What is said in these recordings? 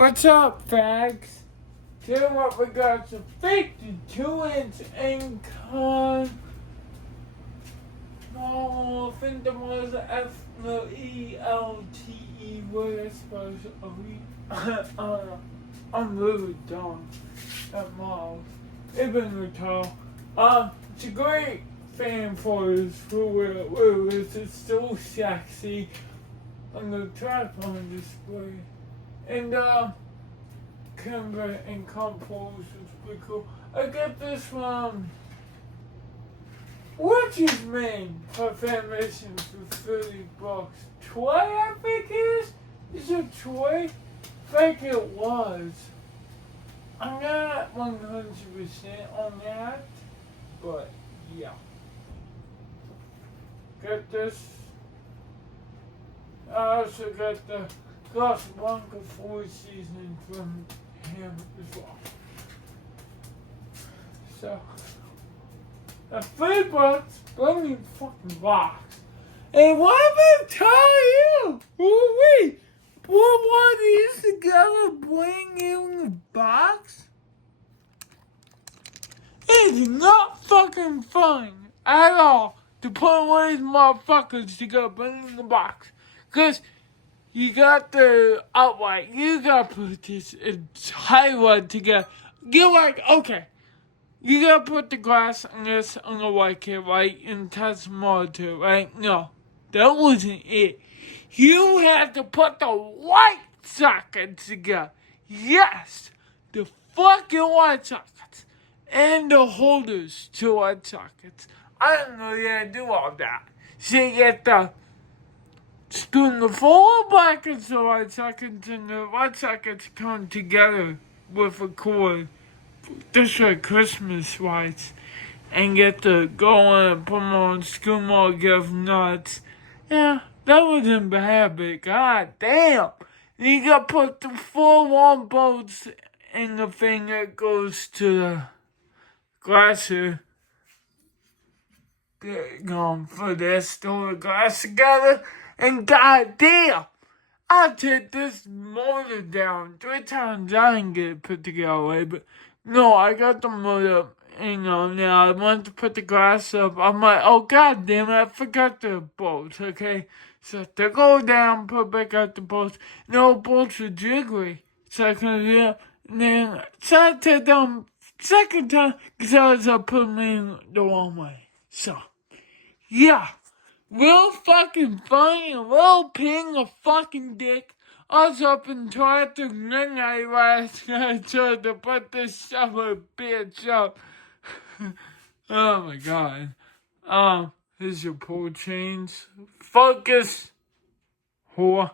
What's up, fags? Today what we got is a 52-inch encon. No, I think there was a F-E-L-T-E word, I suppose. I'm really dumb at miles. Even retarded. It's a great fan for us who wear it. It's so sexy on the tripod display. And, camera and compose is pretty cool. I got this from what's his name for fan mission for $30. Troy, I think it is? Is it Troy? I think it was. I'm not 100% on that, but yeah. Got this. I also got the Casablanca 4 season from him as well. So, $3, bring me a fucking box. And what did I tell you? Wait, put one of these together, bring you a box? It's not fucking fun at all to put one of these motherfuckers together, bring in the box. Cause you got the outright, you gotta put this entire one together. You're like, okay, you gotta put the glass on this on the white kit, right? And touch the monitor, right? No, that wasn't it. You have to put the white sockets together. Yes, the fucking white sockets. And the holders to white sockets. I don't know how to do all that. So you get the string of 4 brackets of white sockets, and the white sockets come together with a cord, just like Christmas lights, and get to go on and put them on, screw them all together nuts. Yeah, that wasn't bad, but god damn. You gotta put the 4 long bolts in the thing that goes to the glasser. Going for this, throw the glass together, and goddamn, I took this motor down 3 times. I didn't get it put together right, but no, I got the motor. Now I went to put the glass up. I'm like, oh goddamn, I forgot the bolts. Okay, so to go down, put back out the bolts. No, bolts are jiggly, so I couldn't do it. And then so I took them second time because I was putting in the wrong way. So. Yeah, real fucking funny, a little ping of fucking dick. I was up until after midnight last night trying to put this son of a bitch up. Oh my god. Here's your pull chains. Focus. Whore.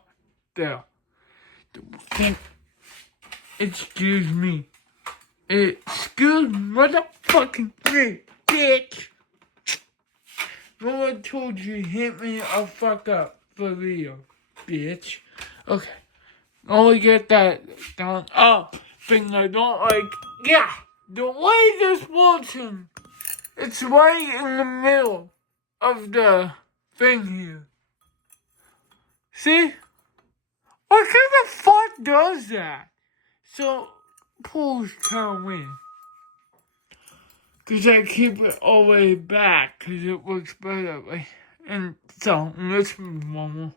There. Excuse me. Excuse motherfucking me, bitch. No one told you to hit me, I'll fuck up for real, bitch. Okay. Only get that down up thing I don't like. Yeah, the way this working, it's right in the middle of the thing here. See? What kind of fuck does that? So, pulls kind of in. Because I keep it all the way back, because it works better. Right? And so, let's move on.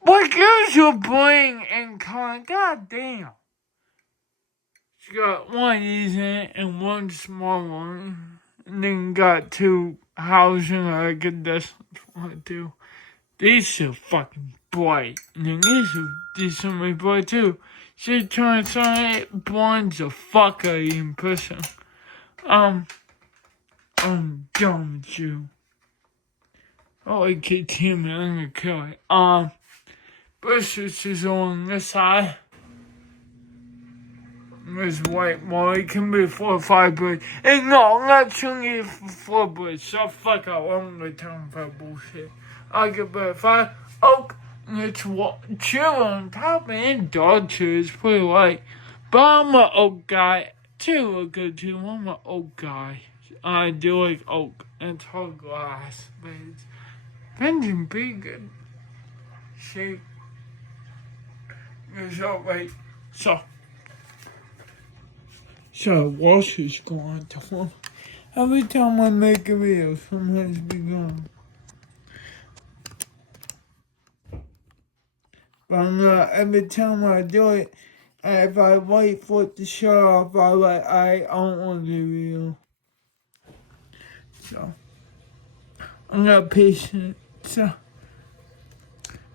What gives you bling and con? God damn. She got one of these in it and one small one. And then got 2 housing I could this one too. These are fucking bright. And then these are decently bright too. She's trying to say it blinds the fuck out of you in person. I'm done with you. Oh, it keeps hitting me, I'm gonna kill it. Bristles is on this side. This white one, it can be 4 or 5 braids. And no, I'm not showing you for 4 braids. So fuck out, I'm gonna tell them for bullshit. I'll get better 5 oak, and it's chill on top, and dog chair is pretty light. But I'm an oak guy. 2 look good too, I'm an oak guy. I do like oak, and it's all glass, but it's in pretty good shape. It's alright. So wash is going to home. Every time I make a video, some has begun. But not every time I do it, and if I wait for it to shut off, I don't want the video. So I'm not patient. So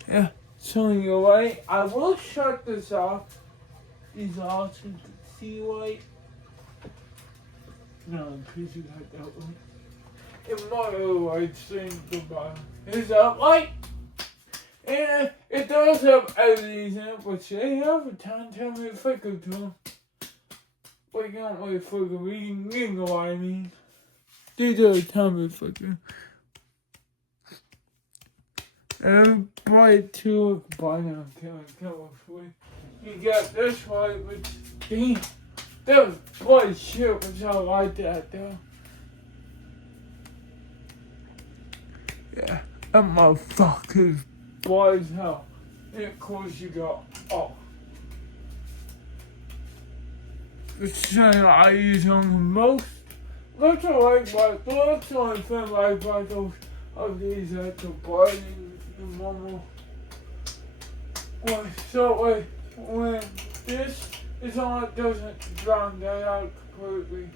yeah. So you're right. I will shut this off. These off so you can see right. No, because you got that one. It might otherwise sing goodbye. Is that right? And it does have editing in it, but they have a time to me flicker to them. But you don't really flicker, you know what I mean. They do a time to flicker. Everybody to goodbye now, you got this right, which, damn, that was bloody shit, which I like that though. Yeah, that motherfucker's bloody as hell. And of course you got, the thing I use on the most. That's alright, but that's the only thing I like about those of these at the party, the normal. So when this is on, it doesn't drown that out completely.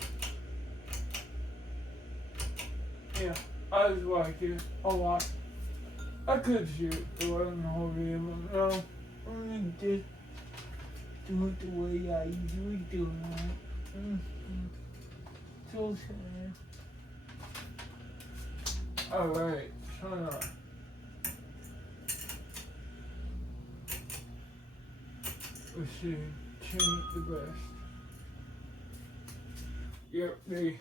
Yeah, I just like it a lot. I could shoot the way in the whole video, but no, I'm gonna just do it the way I usually do it. So sad. Alright, turn on. Let's see, change the best. Yep, the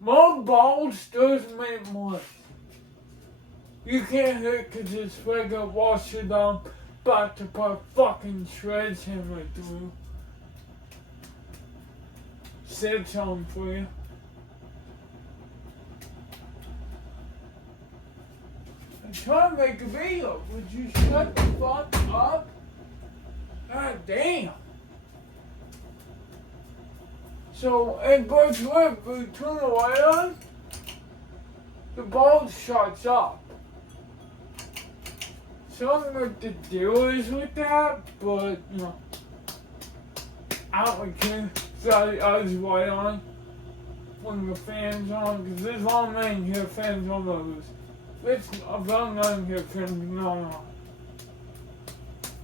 more balls does make more. You can't hit because it's regular wash it down, about to put fucking sledgehammer through. Said something for you. I'm trying to make a video. Would you shut the fuck up? God damn. So, and but what, we turn the light on, the bulb shuts off. So I don't know what the deal is with that, but, you know, I don't really care. So I just light on when the fan's on, because there's one man here, fans on those. It's a long line here, fans no.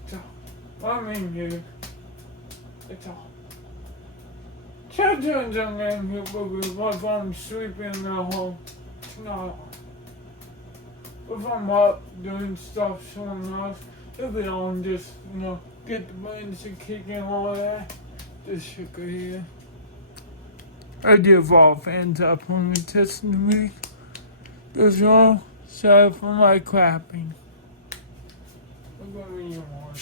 So, I'm in here. It's all. Children's in here, but if I'm sleeping at home, it's not. If I'm up doing stuff somewhere else, it'll be on just, you know, get the buttons to kick and all that. This shit go here. I give all fans up when we testing the week. That's all. Sorry for my clapping. I'm gonna read your more.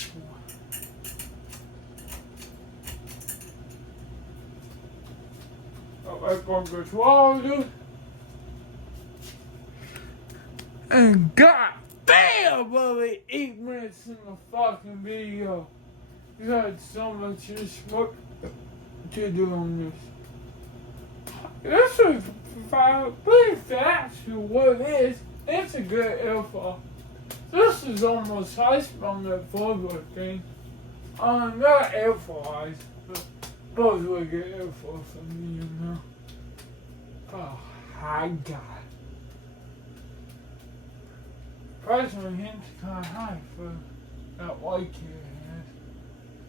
Alright, gonna go swallow. And god damn, buddy, 8 minutes in the fucking video. You had so much smoke to do on this. This is pretty fast for what it is. It's a good info. This is almost ice from that Volvo thing. Not info ice, but both will get info from me, you know. Oh, my God. Price on him's kind of high for that white kid has.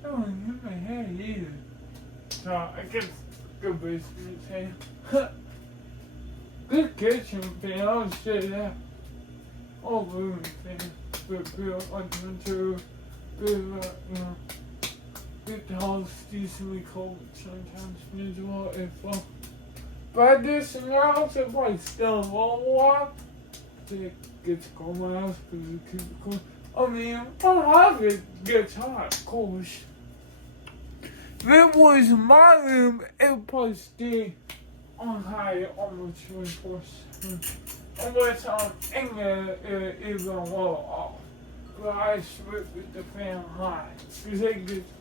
I don't get my hair either. So I guess good business here. Good kitchen thing, I'll say that. All room thing. Good material. Good, you know. Get the house decently cold sometimes. Miserable if but this and else, if I still warm, it gets cold in my house because it keeps it cool. I mean, part of it gets hot, of course. If it was in my room, it would probably stay on high almost 24/7. Unless I'm in there even well off. but I sleep with the fan high. Because it gets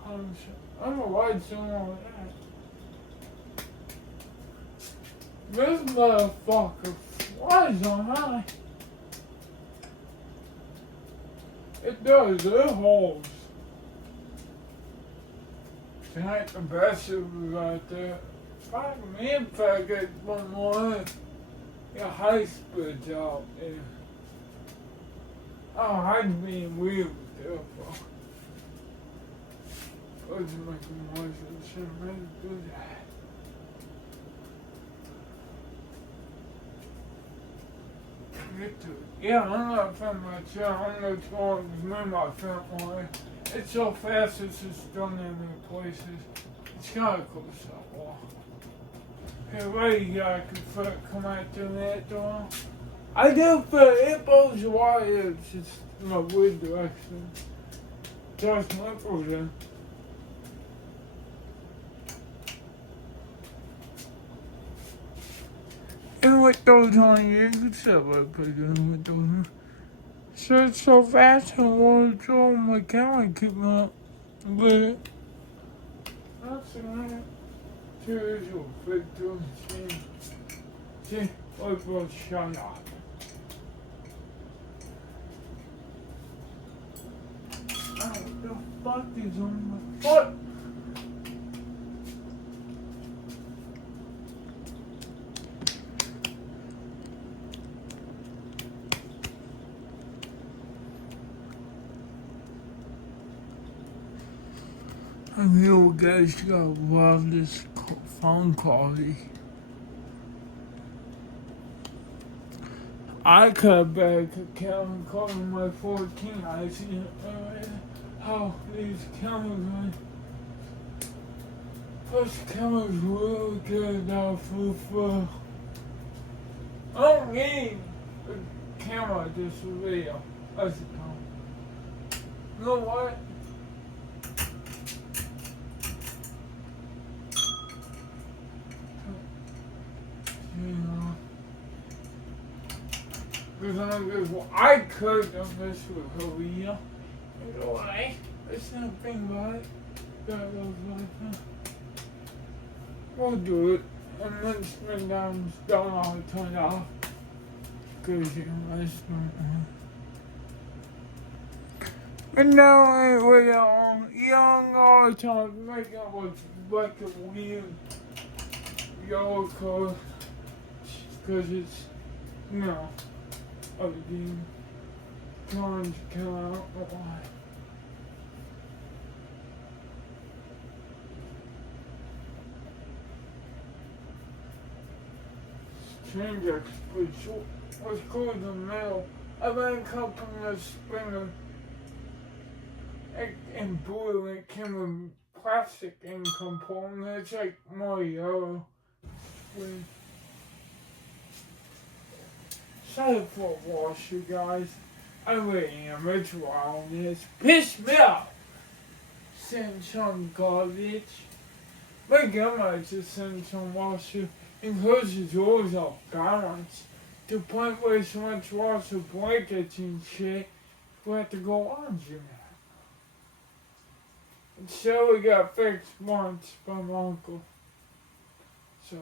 home. I don't know why it's so wrong with that. This motherfucker flies on high. It does, it holds. It ain't the best of it right there. Fuck me if I get one more. Your high speed out there. Oh, I'd be weird with that, bro. Let's make a noise and shouldn't really do that. Get to it. Yeah, I'm not from my chair. I'm not going to move my family. It's so fast, it's just done in many places. It's kind of cool stuff. Well, hey, wait, you guys can come out through that door. I do feel it blows your wire. It's just in a weird direction. Just nipples in. And with those on, you can celebrate pretty good with those. So it's so fast and want to draw my camera keep up with it. That's it. Here's your victim. See, let's both shut up. Oh, the fuck is on my foot? I know you guys gotta love this phone quality. I cut back a camera calling my 14. I see how these cameras are. This camera's really good now for I don't need a camera just for video. That's the problem. You know what? Because I could have done this with her video. You know why? There's nothing about it. That was like that. We'll do it. And then spin down, don't all turn off. Because you know, it's not. But now we're young all the time, making it look like a weird yellow color. Because it's, you know, of the trying to come out a lot. Change X pretty short. What's cool in the middle? I've been coping this springer and blue and it came with plastic in component. It's like more yellow. Sorry for a wash, you guys. I really am. It's wild. It's pissed me off. Send some garbage. My grandma just sent some washer and close the doors off balance. To the point where so much washer blankets and shit, we have to go on you now. And so we got fixed once by my uncle. So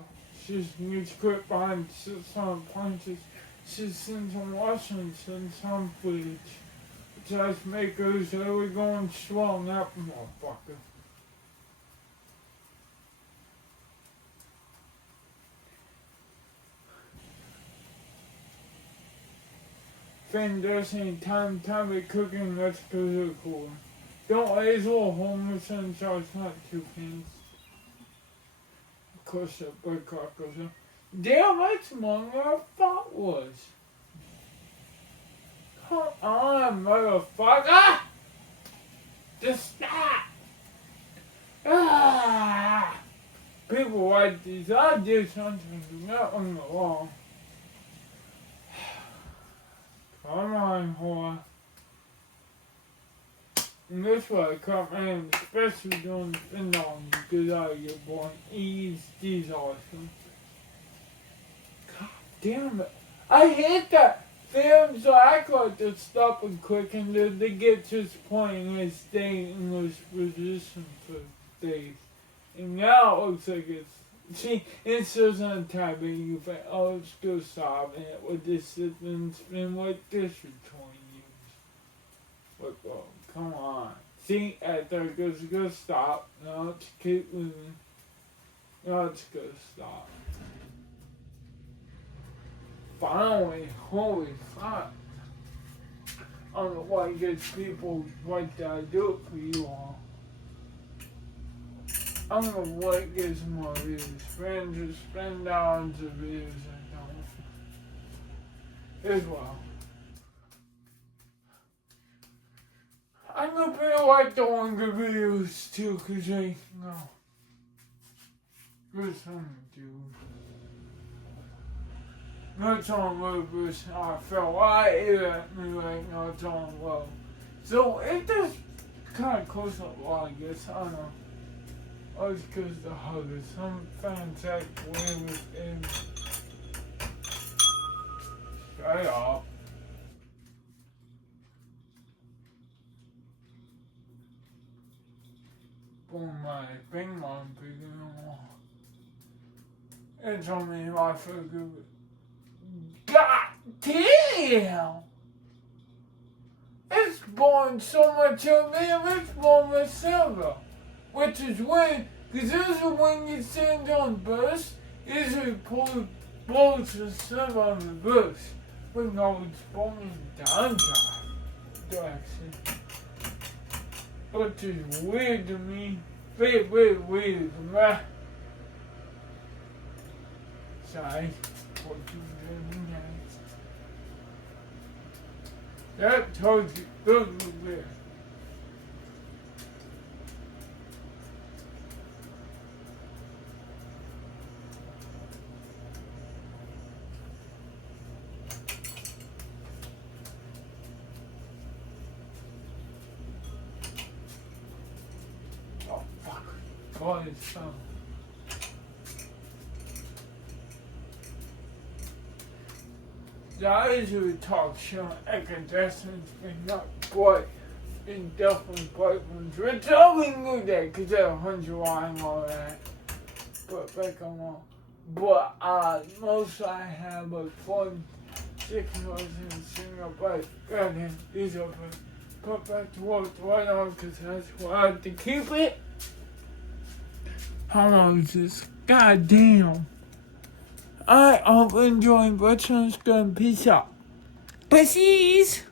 she just needs to quit buying some appliances. She sends some washing and some footage. Just make us so we're going strong that motherfucker. Thing does any time of cooking, that's because of the cooler. Don't raise a little homeless and so it's not too fancy. Of course, that bird cock goes up. Damn, that's more than I thought was. Come on, motherfucker! Just stop! Ah! People like these. I do something to not on the wall. Come on, whore. And this way I come in, especially during the spin down, because I get born. These awesome. God damn it. I hate that Films act like they're stopping quick and they get just playing and staying in this position for days. And now it looks like see, it says on the tab and you think, oh, it's still solving it with this and spin like this for 20 years. But, oh, come on. See, at there it goes, go stop. Now let's keep moving. Now let's go stop. Finally, holy fuck. I don't know why gets people like that do it for you all. I don't know what gets more views. Friends just spend thousands of views and don't. As well. I know people like the longer videos too, cause they know. Good something to do. Notes on low boost, I felt right at me like notes on low. So it does kind of close up a lot, I guess. I don't know. Always because the hug is some fantastic way within. Straight up. Boom, my bing bong picking on. It's on me, I feel good. God damn! It's blowing so much of me, it's blowing my silver. Which is weird, because usually when you stand on burst, usually blows the silver on the burst. But no, it's blowing down direction. Which is weird to me. Very, very weird to me. Sorry. That told you, those were weird. Oh, fuck. God, it's so. I usually talk shit on incandescents and not bright, and definitely bright ones, which I wouldn't do that because they're 100 watt and all that. But back on all. But most I have like 4 signals and single but goddamn these are put back to work right on because that's where I have to keep it. How long is this? Goddamn. I hope you're enjoying Bertrand's Gun. Peace out. Pussies!